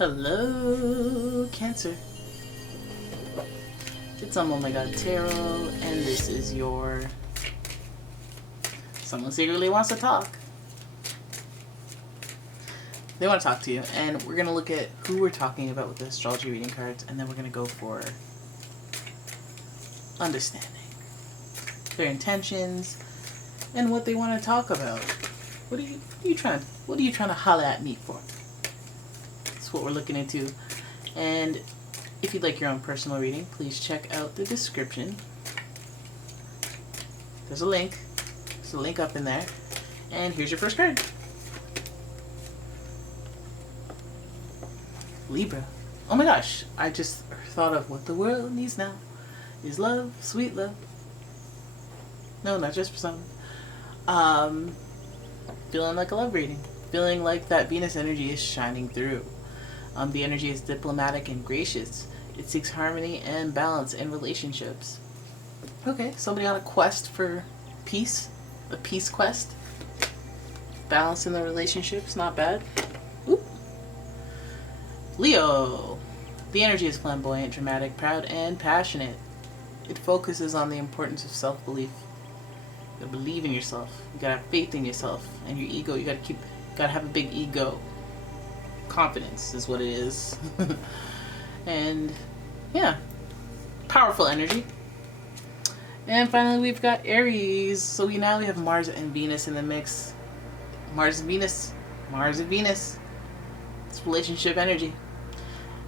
Hello, Cancer. It's umomgtarot, and this is your someone secretly wants to talk. They want to talk to you, and we're going to look at who we're talking about with the astrology reading cards, and then we're going to go for understanding their intentions and what they want to talk about. What are you trying to holler at me for? That's what we're looking into. And if you'd like your own personal reading, please check out the description. There's a link. There's a link up in there. And here's your first card. Libra. Oh my gosh, I just thought of what the world needs now is love, sweet love. No, not just for some. Feeling like a love reading. Feeling like that Venus energy is shining through. The energy is diplomatic and gracious. It seeks harmony and balance in relationships. Okay, somebody on a quest for peace. A peace quest. Balance in the relationships, not bad. Oop. Leo. The energy is flamboyant, dramatic, proud, and passionate. It focuses on the importance of self-belief. You gotta believe in yourself. You gotta have faith in yourself and your ego. You gotta have a big ego. Confidence is what it is. And yeah, powerful energy. And finally, we've got Aries. So now we have Mars and Venus in the mix. Mars and Venus. Mars and Venus. It's relationship energy.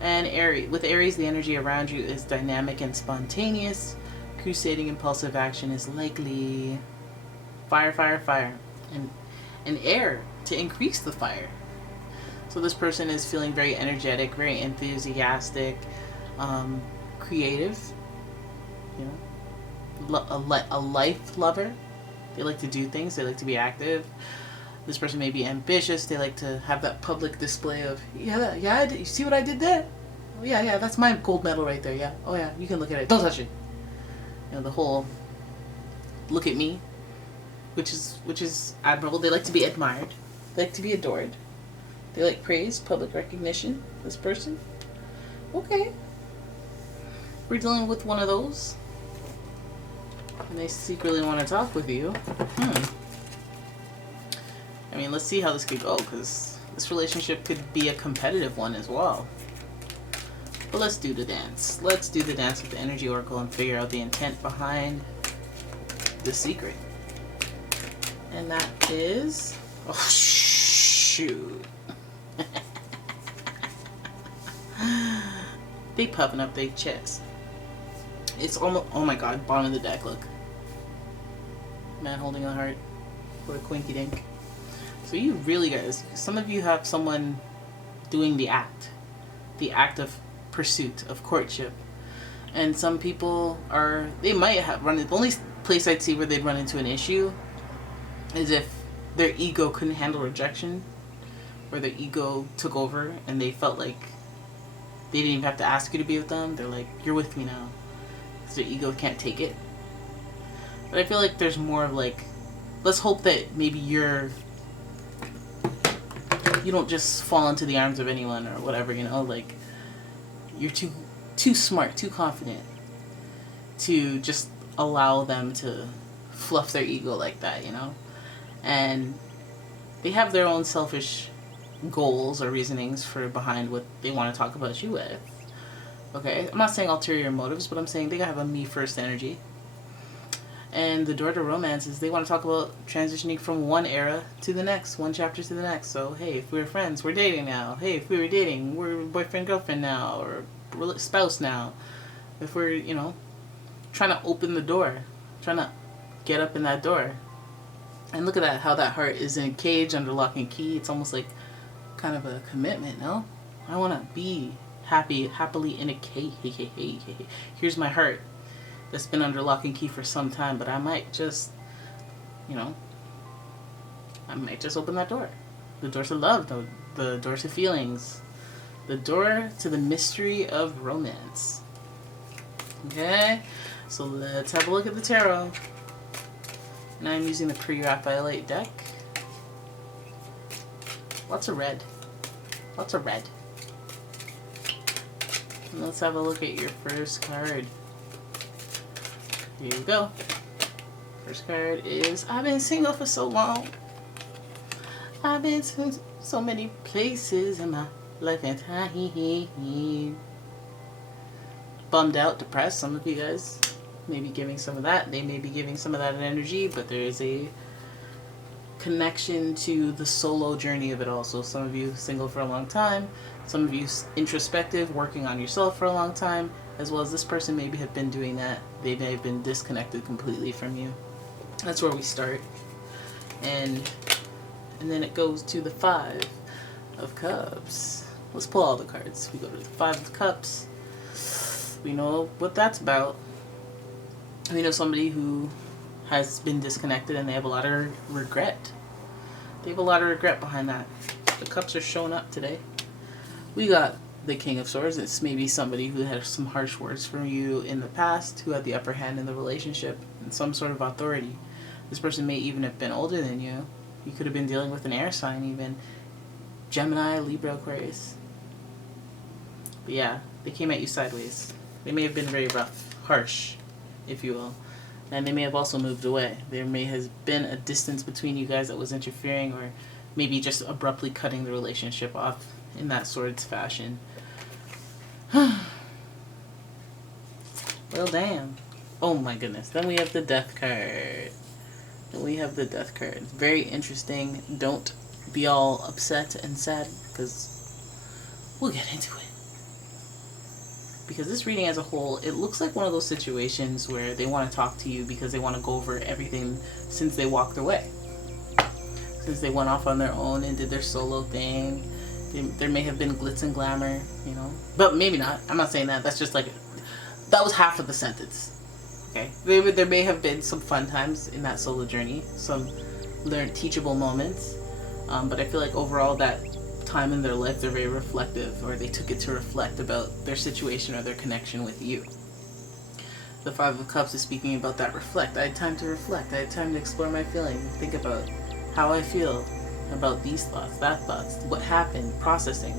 And with Aries, the energy around you is dynamic and spontaneous. Crusading impulsive action is likely. Fire, fire, fire. And air to increase the fire. So this person is feeling very energetic, very enthusiastic, creative, you know, a life lover. They like to do things. They like to be active. This person may be ambitious. They like to have that public display of, yeah, you see what I did there? Oh, yeah, that's my gold medal right there, yeah. Oh, yeah, you can look at it. Don't touch it. You know, the whole look at me, which is admirable. They like to be admired. They like to be adored. They like praise, public recognition, this person. Okay. We're dealing with one of those. And they secretly want to talk with you. I mean, let's see how this could go, because this relationship could be a competitive one as well. But let's do the dance. Let's do the dance with the Energy Oracle and figure out the intent behind the secret. And that is... Oh, shoot. They puffing up their chest. It's almost... Oh my god, bottom of the deck, look. Man holding a heart. What a quinky dink. So you really guys, some of you have someone doing the act of pursuit, of courtship. And some people they might have the only place I'd see where they'd run into an issue is if their ego couldn't handle rejection, or their ego took over and they felt like they didn't even have to ask you to be with them. They're like, you're with me now. Because their ego can't take it. But I feel like there's more of like, let's hope that maybe you don't just fall into the arms of anyone or whatever, you know, like you're too smart, too confident to just allow them to fluff their ego like that, you know. And they have their own selfish goals or reasonings behind what they want to talk about you with. Okay, I'm not saying ulterior motives, but I'm saying they gotta have a me first energy. And the door to romance is they want to talk about transitioning from one era to the next, one chapter to the next. So, hey, if we were friends, we're dating now. Hey, if we were dating, we're boyfriend, girlfriend now, or spouse now. If we're, you know, trying to open the door, trying to get up in that door. And look at that, how that heart is in a cage under lock and key. It's almost like kind of a commitment, no? I want to be happily in a cage. Here's my heart that's been under lock and key for some time, but I might just, you know, open that door. The door to love, the door to feelings, the door to the mystery of romance. Okay, so let's have a look at the tarot. And I'm using the Pre-Raphaelite deck. Lots of red. Lots of red. Let's have a look at your first card. Here you go. First card is, I've been single for so long. I've been to so many places in my life and time. Bummed out, depressed. Some of you guys may be giving some of that. They may be giving some of that energy, but there is a connection to the solo journey of it all. So some of you single for a long time, some of you introspective, working on yourself for a long time, as well as this person maybe have been doing that. They may have been disconnected completely from you. That's where we start. And then it goes to the 5 of Cups. Let's pull all the cards. We go to the 5 of Cups. We know what that's about. We know somebody who has been disconnected and they have a lot of regret. They have a lot of regret behind that. The Cups are showing up today. We got the King of Swords. It's maybe somebody who had some harsh words from you in the past, who had the upper hand in the relationship, and some sort of authority. This person may even have been older than you. You could have been dealing with an air sign even. Gemini, Libra, Aquarius. But yeah, they came at you sideways. They may have been very rough, harsh, if you will. And they may have also moved away. There may have been a distance between you guys that was interfering, or maybe just abruptly cutting the relationship off in that Swords fashion. Well, damn. Oh my goodness. Then we have the Death card. Very interesting. Don't be all upset and sad, because we'll get into it. Because this reading as a whole, it looks like one of those situations where they want to talk to you because they want to go over everything since they walked away. Since they went off on their own and did their solo thing. There may have been glitz and glamour, you know. But maybe not. I'm not saying that. That's just like, that was half of the sentence. Okay? There may have been some fun times in that solo journey. Some teachable moments. But I feel like overall that time in their life, they're very reflective, or they took it to reflect about their situation or their connection with you. The 5 of Cups is speaking about that reflect. I had time to reflect. I had time to explore my feelings, think about how I feel about these thoughts, that thoughts, what happened, processing.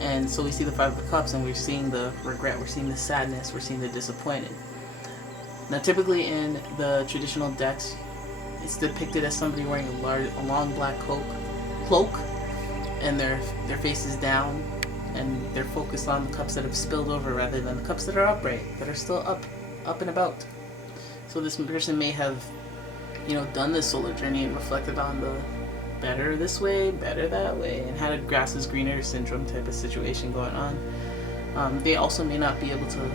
And so we see the 5 of Cups, and we're seeing the regret, we're seeing the sadness, we're seeing the disappointed. Now typically in the traditional decks, it's depicted as somebody wearing a long black cloak, and their face is down, and they're focused on the cups that have spilled over rather than the cups that are upright, that are still up and about. So this person may have, you know, done this solar journey and reflected on the better this way, better that way, and had a grass is greener syndrome type of situation going on. They also may not be able to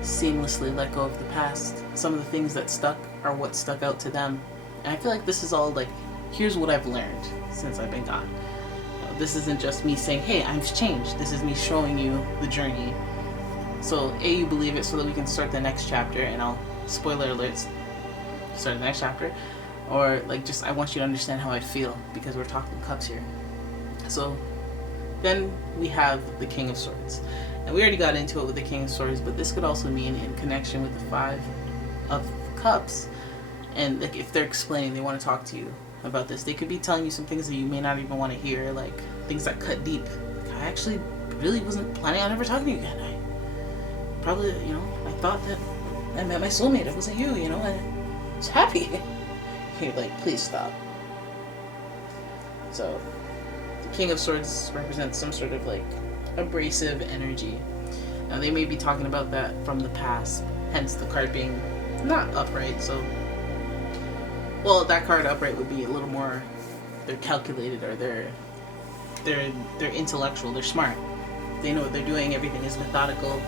seamlessly let go of the past. Some of the things that stuck are what stuck out to them. And I feel like this is all like, here's what I've learned since I've been gone. This isn't just me saying, hey, I've changed. This is me showing you the journey. So, A, you believe it so that we can start the next chapter, and I'll, spoiler alerts, start the next chapter. Or, like, just, I want you to understand how I feel, because we're talking cups here. So, then we have the King of Swords. And we already got into it with the King of Swords, but this could also mean in connection with the 5 of Cups. And, like, if they're explaining, they want to talk to you about this, they could be telling you some things that you may not even want to hear, like things that cut deep. Like, I actually really wasn't planning on ever talking to you again. I probably, you know, I thought that I met my soulmate. It wasn't you, you know, I was happy. You're like, please stop. So, the King of Swords represents some sort of like abrasive energy. Now they may be talking about that from the past, hence the card being not upright, so well, that card upright would be a little more, they're calculated, or they're intellectual, they're smart. They know what they're doing, everything is methodical,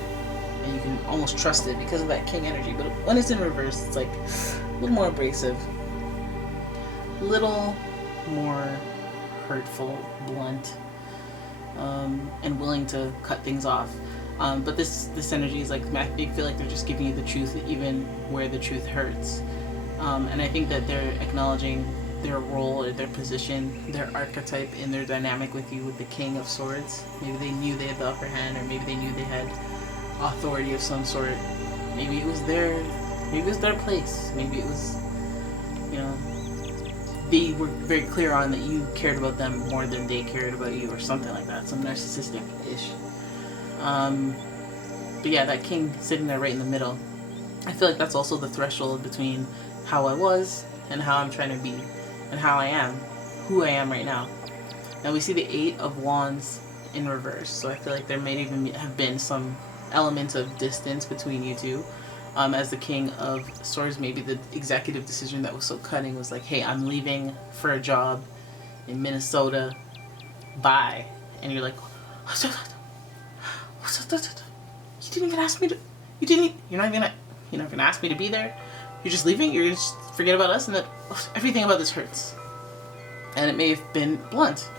and you can almost trust it because of that king energy. But when it's in reverse, it's like a little more abrasive, a little more hurtful, blunt, and willing to cut things off. But this energy is like, I feel like they're just giving you the truth even where the truth hurts. And I think that they're acknowledging their role or their position, their archetype in their dynamic with you with the King of Swords. Maybe they knew they had the upper hand, or maybe they knew they had authority of some sort. Maybe it was their place. Maybe it was, you know, they were very clear on that you cared about them more than they cared about you, or something like that. Some narcissistic-ish. But yeah, that king sitting there right in the middle, I feel like that's also the threshold between how I was and how I'm trying to be, and how I am, who I am right now. Now we see the Eight of Wands in reverse, so I feel like there might even have been some element of distance between you two. As the King of Swords, maybe the executive decision that was so cutting was like, hey, I'm leaving for a job in Minnesota, bye. And you're like, you didn't even ask me to, you're not gonna ask me to be there? You're just leaving? You're just forget about us and that everything about this hurts. And it may have been blunt,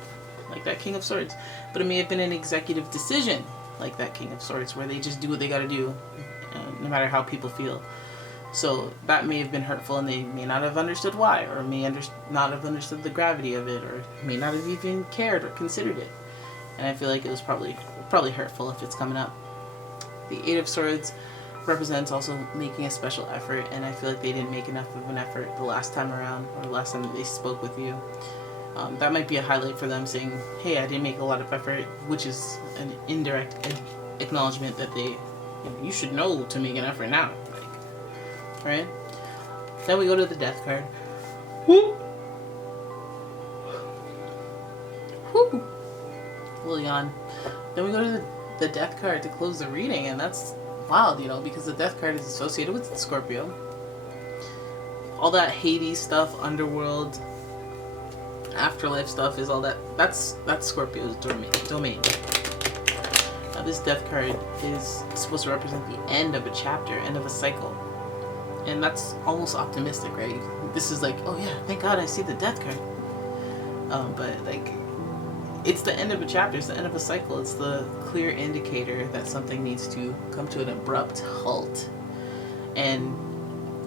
like that King of Swords, but it may have been an executive decision, like that King of Swords, where they just do what they gotta do, no matter how people feel. So that may have been hurtful, and they may not have understood why, or may not have understood the gravity of it, or may not have even cared or considered it. And I feel like it was probably hurtful if it's coming up. The Eight of Swords represents also making a special effort, and I feel like they didn't make enough of an effort the last time around, or the last time that they spoke with you. That might be a highlight for them, saying, hey, I didn't make a lot of effort, which is an indirect acknowledgement that they, you should know to make an effort now. Like, right? Then we go to the Death card. Woo! Woo! A little yawn. Then we go to the Death card to close the reading, and that's wild, because the Death card is associated with Scorpio. All that Hades stuff, underworld, afterlife stuff is all that's Scorpio's domain. Now this Death card is supposed to represent the end of a chapter, end of a cycle. And that's almost optimistic, right? This is like, oh yeah, thank God I see the Death card. But like, it's the end of a chapter, it's the end of a cycle, it's the clear indicator that something needs to come to an abrupt halt. And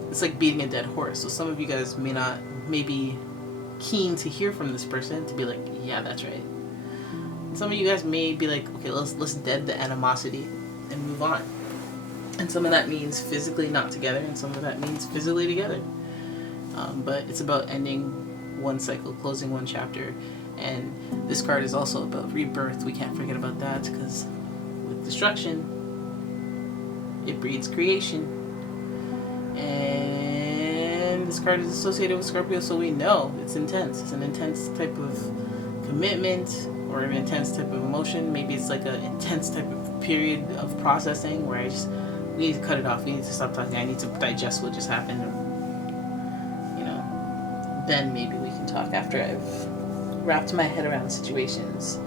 it's like beating a dead horse. So some of you guys may be keen to hear from this person to be like, yeah, that's right. Some of you guys may be like, okay, let's dead the animosity and move on. And some of that means physically not together, and some of that means physically together. But it's about ending one cycle, closing one chapter. And this card is also about rebirth. We can't forget about that, because with destruction, it breeds creation. And this card is associated with Scorpio, so we know it's intense. It's an intense type of commitment, or an intense type of emotion. Maybe it's like an intense type of period of processing where we need to cut it off. We need to stop talking. I need to digest what just happened. Then maybe we can talk after I've wrapped my head around situations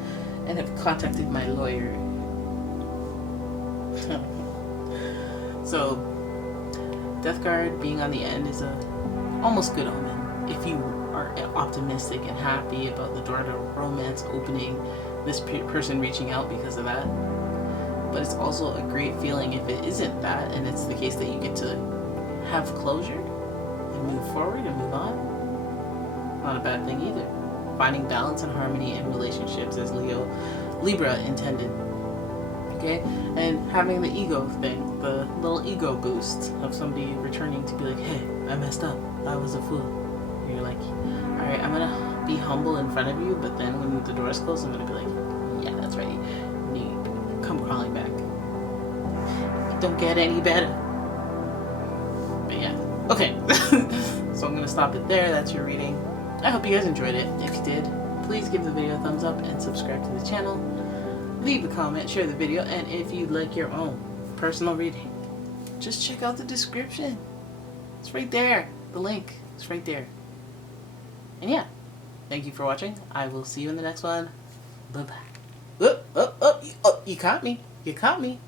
and have contacted my lawyer. So, Death card being on the end is a almost good omen. If you are optimistic and happy about the door to romance opening, this person reaching out because of that. But it's also a great feeling if it isn't that, and it's the case that you get to have closure and move forward and move on. Not a bad thing either. Finding balance and harmony in relationships as Libra intended. Okay? And having the ego thing, the little ego boost of somebody returning to be like, hey, I messed up. I was a fool. And you're like, alright, I'm gonna be humble in front of you, but then when the door's closed, I'm gonna be like, yeah, that's right. And you come crawling back. It don't get any better. But yeah. Okay. So I'm gonna stop it there. That's your reading. I hope you guys enjoyed it. If you did, please give the video a thumbs up and subscribe to the channel. Leave a comment, share the video, and if you'd like your own personal reading, just check out the description. It's right there. The link is right there. And yeah, thank you for watching. I will see you in the next one. Bye-bye. Oh, you caught me. You caught me.